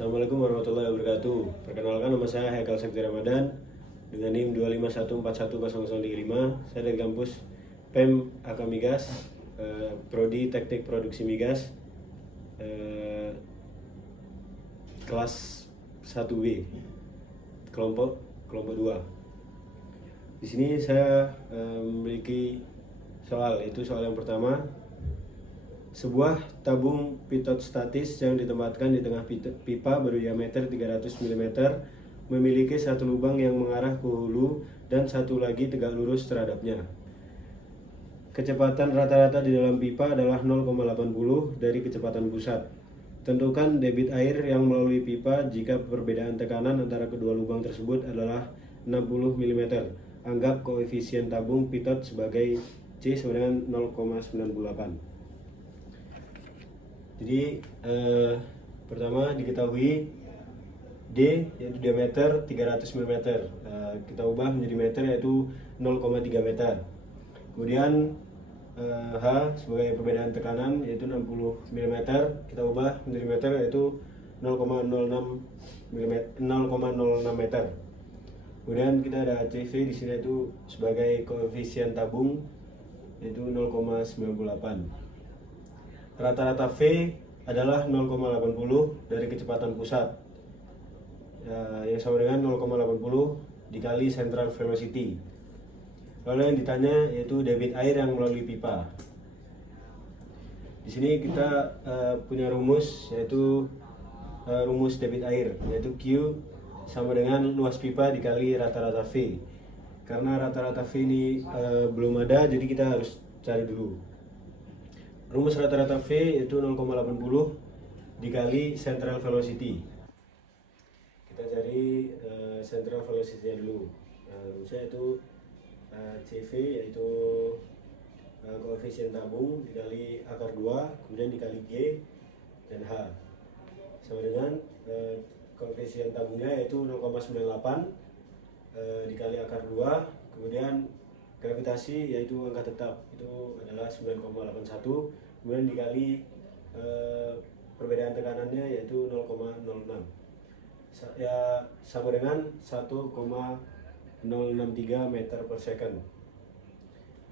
Assalamualaikum warahmatullahi wabarakatuh. Perkenalkan, nama saya Haikal Sakti Ramadan dengan NIM 251410035. Saya dari kampus PEM AK Migas, Prodi Teknik Produksi Migas, kelas 1B, kelompok 2. Di sini saya memiliki soal, itu soal yang pertama. Sebuah tabung pitot statis yang ditempatkan di tengah pipa berdiameter 300 mm memiliki satu lubang yang mengarah ke hulu dan satu lagi tegak lurus terhadapnya. Kecepatan rata-rata di dalam pipa adalah 0,80 dari kecepatan pusat. Tentukan debit air yang melalui pipa jika perbedaan tekanan antara kedua lubang tersebut adalah 60 mm. Anggap koefisien tabung pitot sebagai C sama dengan 0,98. Jadi pertama diketahui D yaitu diameter 300 mm, kita ubah menjadi meter yaitu 0,3 meter. Kemudian H sebagai perbedaan tekanan yaitu 60 mm, kita ubah menjadi meter yaitu 0,06 meter. Kemudian kita ada CV di sini yaitu sebagai koefisien tabung yaitu 0,98. Rata-rata V adalah 0,80 dari kecepatan pusat, yang sama dengan 0,80 dikali central velocity. Lalu yang ditanya yaitu debit air yang melalui pipa. Di sini kita punya rumus yaitu rumus debit air yaitu Q sama dengan luas pipa dikali rata-rata V. Karena rata-rata V ini belum ada, jadi kita harus cari dulu. Rumus rata-rata V yaitu 0,80 dikali central velocity. Kita cari central velocity dulu. Rumusnya itu CV yaitu koefisien tabung dikali akar 2, kemudian dikali G dan H. Sama dengan koefisien tabungnya yaitu 0,98 dikali akar 2, kemudian gravitasi yaitu angka tetap itu adalah 9,81, kemudian dikali perbedaan tekanannya yaitu 0,06, ya sama dengan 1,063 meter per second.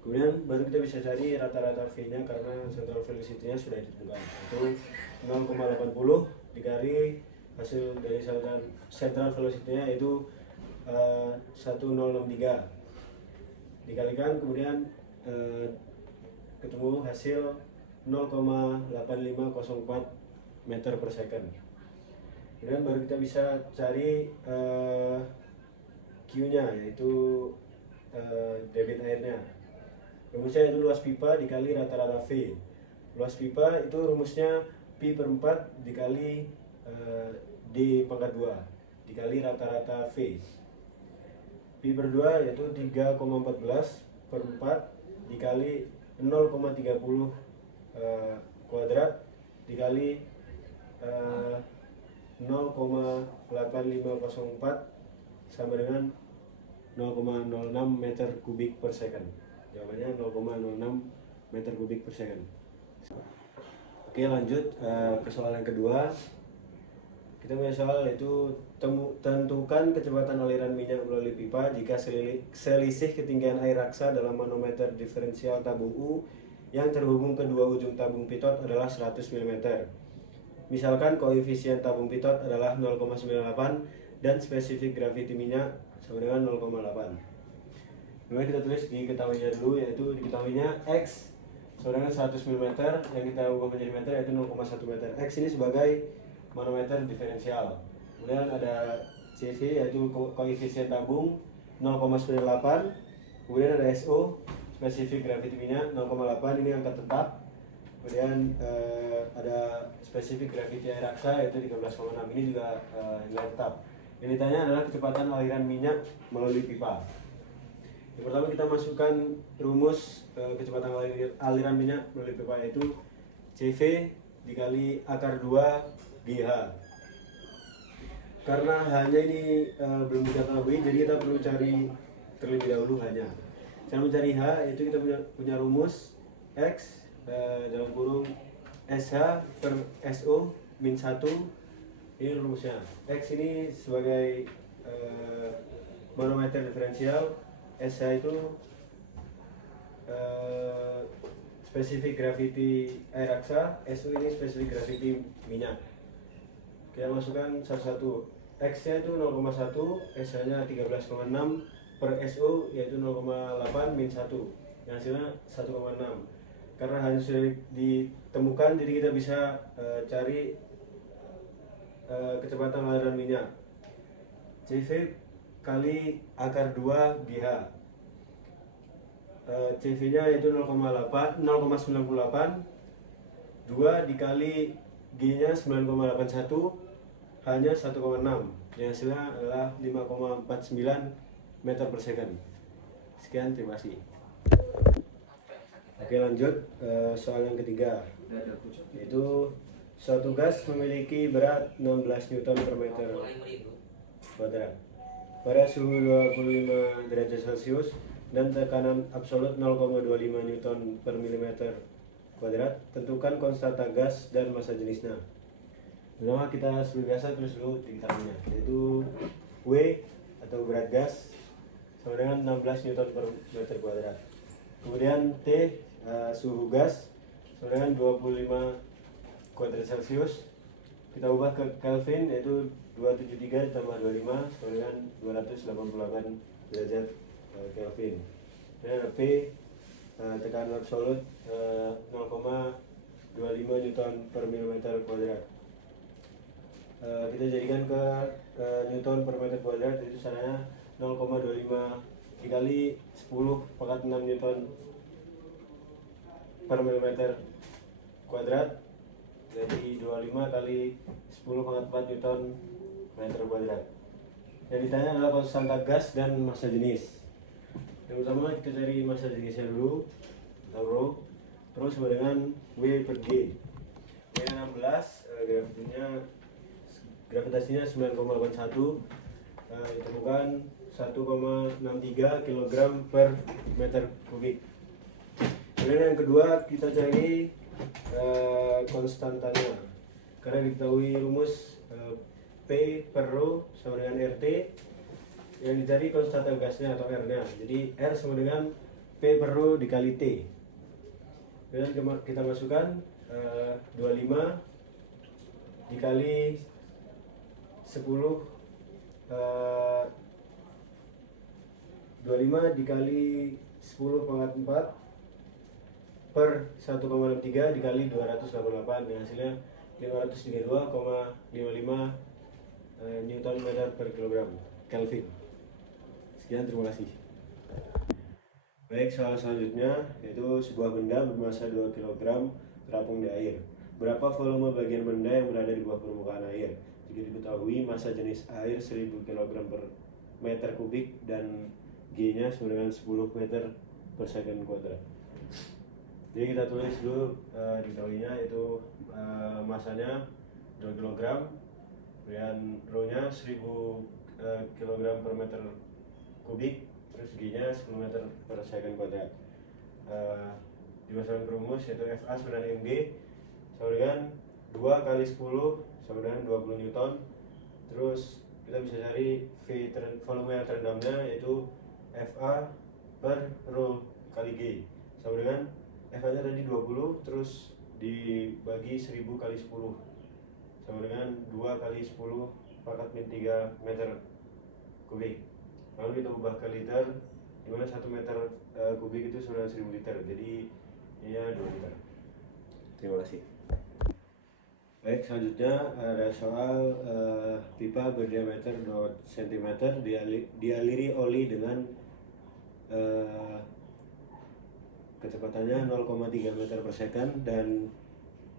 Kemudian baru kita bisa cari rata-rata V nya karena central velocity nya sudah ditentukan, itu 0,80 dikali hasil dari central velocity nya yaitu 1063 dikalikan, kemudian ketemu hasil 0,8504 meter per second. Kemudian baru kita bisa cari Q nya yaitu debit airnya. Rumusnya itu luas pipa dikali rata-rata V. Luas pipa itu rumusnya Pi per 4 dikali D pangkat 2 dikali rata-rata V. Pi per 2 yaitu 3,14 per 4 dikali 0,30 kuadrat dikali 0,8504 sama dengan 0,06 meter kubik per second. Jawabannya 0,06 meter kubik per second. Oke, lanjut ke soal yang kedua. Kita punya soal yaitu tentukan kecepatan aliran minyak melalui pipa jika selisih ketinggian air raksa dalam manometer diferensial tabung U yang terhubung kedua ujung tabung pitot adalah 100 mm. Misalkan koefisien tabung pitot adalah 0,98 dan spesifik graviti minyak sama dengan 0,8. Kemudian kita tulis diketahuinya dulu, yaitu diketahuinya X sama dengan 100 mm yang kita ubah menjadi meter yaitu 0,1 meter. X ini sebagai manometer diferensial. Kemudian ada CV yaitu koefisien tabung 0,98. Kemudian ada SO spesifik graviti minyak 0,8, ini angka tetap. Kemudian ada spesifik graviti air raksa yaitu 13,6, ini juga nilai tetap. Yang ditanya adalah kecepatan aliran minyak melalui pipa. Yang pertama kita masukkan rumus kecepatan aliran minyak melalui pipa yaitu CV dikali akar 2 GH. Karena hanya ini belum diketahui, jadi kita perlu cari terlebih dahulu hanya. Cara mencari H yaitu kita punya rumus X dalam kurung SH per SO min 1 Ini rumusnya. X ini sebagai manometer diferensial, SH itu spesifik gravity air raksa, SU ini spesifik gravity minyak. Kita masukkan satu-satu. X-nya itu 0,1, SH-nya 13,6 per SO yaitu 0,8 min 1. Yang hasilnya 1,6. Karena hanya sudah ditemukan, jadi kita bisa cari kecepatan aliran minyak. CV kali akar 2 GH. CV-nya yaitu 0,98, 2 dikali G-nya 9,81, H-nya 1,6. Yang hasilnya adalah 5,49 meter per second. Sekian, terima kasih. Oke, lanjut soal yang ketiga, yaitu suatu gas memiliki berat 16 Newton per meter kuadrat pada suhu 25 derajat Celcius dan tekanan absolut 0,25 Newton per milimeter kuadrat. Tentukan konstanta gas dan massa jenisnya. Pertama kita seperti biasa tulis dulu diketahuinya, yaitu W atau berat gas sama dengan 16 Newton per meter kuadrat. Kemudian T suhu gas sama dengan 25 derajat Celcius. Kita ubah ke Kelvin, yaitu 273 ditambah 25 sama dengan 288 derajat Kelvin. Dan P tekanan absolut 0,25 Newton per milimeter kuadrat. Kita jadikan ke Newton per meter kuadrat, itu caranya 0,25 dikali 10 pangkat 6 Newton per milimeter kuadrat, jadi 25 kali 10 pangkat 4 Newton meter kuadrat. Yang ditanya adalah konstanta gas dan massa jenis. Yang pertama kita cari massa jenisnya dulu, atau rho, terus sama dengan W per G. W16 gravitasinya 9,81, ditemukan 1,63 kg per meter kubik. Kemudian yang kedua kita cari konstantanya, karena diketahui rumus P per rho sama dengan RT. Yang dicari konstanta gasnya atau R-nya, jadi R sama dengan P per rho dikali T. Kemudian kita masukkan 25 dikali 10 25 dikali 10 pangkat 4 per 1,63 dikali 288, yang hasilnya 532,55 Newton meter per kilogram Kelvin. Sekian, terima kasih. Baik, soal selanjutnya yaitu sebuah benda bermasa 2 kg terapung di air. Berapa volume bagian benda yang berada di bawah permukaan air? Jika diketahui massa jenis air 1000 kg per meter kubik dan G-nya sama dengan 10 meter per second kuadrat. Jadi kita tulis dulu diketahuinya, itu masanya 2 kg, kemudian rho-nya 1000 kg per meter kubik, terus G-nya 10 meter per second kuadrat. Dimasukkan ke rumus, yaitu FA sama dengan MG sama dengan 2 kali 10 sama dengan 20 Newton. Terus kita bisa cari volume yang terendamnya, yaitu FA per rho kali G sama dengan FA nya tadi 20, terus dibagi 1000 kali 10 sama dengan 2 kali 10 pangkat min 3 meter kubik. Lalu kita ubah ke liter, dimana 1 meter kubik itu sudah 1000 liter, jadi ini 2 liter. Terima kasih. Baik, selanjutnya ada soal pipa berdiameter 2 cm dialiri oli dengan kecepatannya 0,3 meter per second dan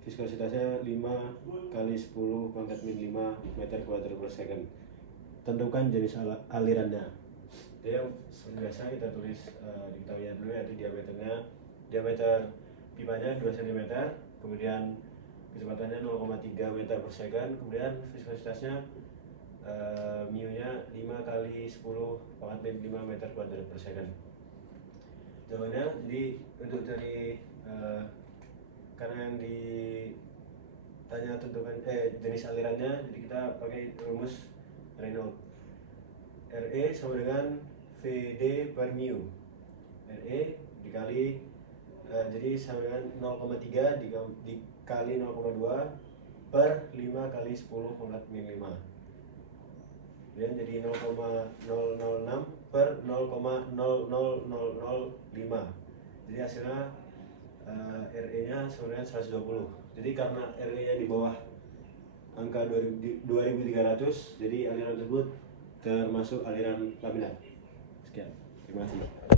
viskositasnya 5 kali 10 pangkat min 5 meter kuadrat per second. Tentukan jenis alirannya. Jadi yang seperti biasa kita tulis diketahui dulu, yaitu diameter pipanya 2 cm, kemudian kecepatannya 0,3 meter per second, kemudian viskositasnya mu-nya 5 kali 10 pangkat min 5 meter kuadrat per second. Jawabannya, jadi untuk cari karena yang tanya tentukan jenis alirannya, jadi kita pakai rumus Reynolds. RE sama dengan VD per mu. RE dikali jadi sama dengan 0,3 dikali 0,2 per 5 kali 10 pangkat min 5. Dan jadi 0,006 per 0,00005. Jadi hasilnya RE nya sebenarnya 120. Jadi karena RE nya di bawah angka 2300, jadi aliran tersebut termasuk aliran laminar. Sekian, terima kasih.